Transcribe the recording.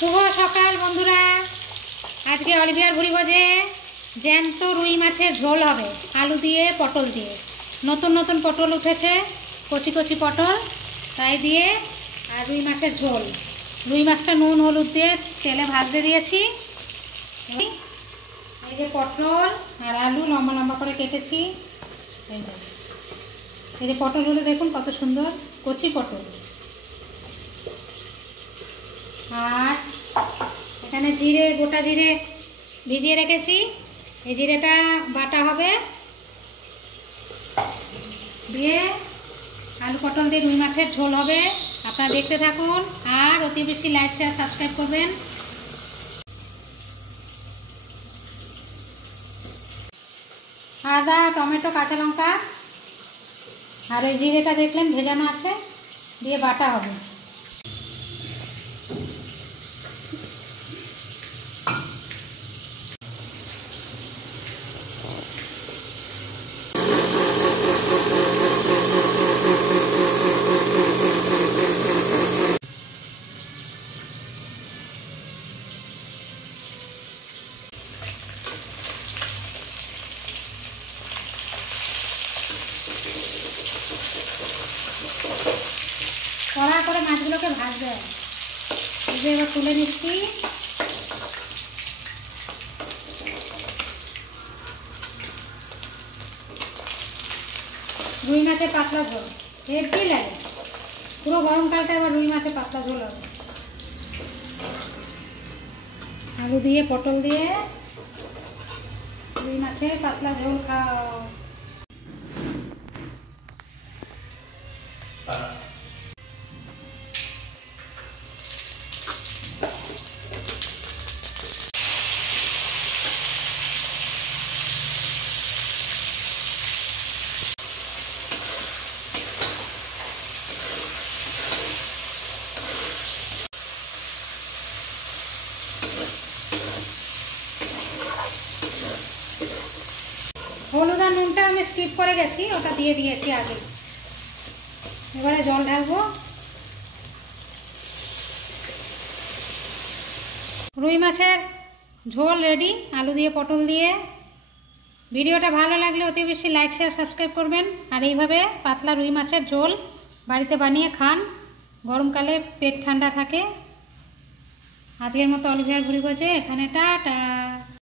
শুভ সকাল বন্ধুরা। আজকে অলিভিয়ার ভুড়ি ভোজে জ্যান্ত রুই মাছের ঝোল হবে আলু দিয়ে পটল দিয়ে। নতুন নতুন পটল উঠেছে, কচি কচি পটল, তাই দিয়ে আর রুই মাছের ঝোল। রুই মাছটা নুন হলুদ দিয়ে তেলে ভাজতে দিয়েছি। এই যে পটল আর আলু লম্বা লম্বা করে কেটেছি। এই যে পটলগুলো দেখুন কত সুন্দর কচি পটল। আর এখানে জিরে, গোটা জিরে ভিজিয়ে রেখেছি। এই জিরেটা বাটা হবে, দিয়ে আলু পটল দিয়ে রুই মাছের ঝোল হবে। আপনারা দেখতে থাকুন আর অতি বেশি লাইক শেয়ার সাবস্ক্রাইব করবেন। আদা, টমেটো, কাঁচা লঙ্কা আর ওই জিরেটা দেখলেন ভেজানো আছে, দিয়ে বাটা হবে। কড়া করে মাছগুলোকে ভাজবে। এই যে এবার তুলে নিচ্ছি। রুই মাছের পাতলা ঝোল হেভি লাগে, পুরো গরমকালটা এবার রুই মাছের পাতলা ঝোল হবে। আলু দিয়ে পটল দিয়ে রুই মাছের পাতলা ঝোল খাও। হলুদ আর নুনটা আমি স্কিপ করে গেছি, ওটা দিয়ে দিয়েছি আগে। এবারে জল ঢালবো। রুই মাছের ঝোল রেডি আলু দিয়ে পটল দিয়ে। ভিডিওটা ভালো লাগলে অতি বেশি লাইক শেয়ার সাবস্ক্রাইব করবেন। আর এইভাবে পাতলা রুই মাছের ঝোল বাড়িতে বানিয়ে খান, গরমকালে পেট ঠান্ডা থাকে। আজকের মতো অলিভিয়ার ভুড়ি ভোজে এখানে টাটা।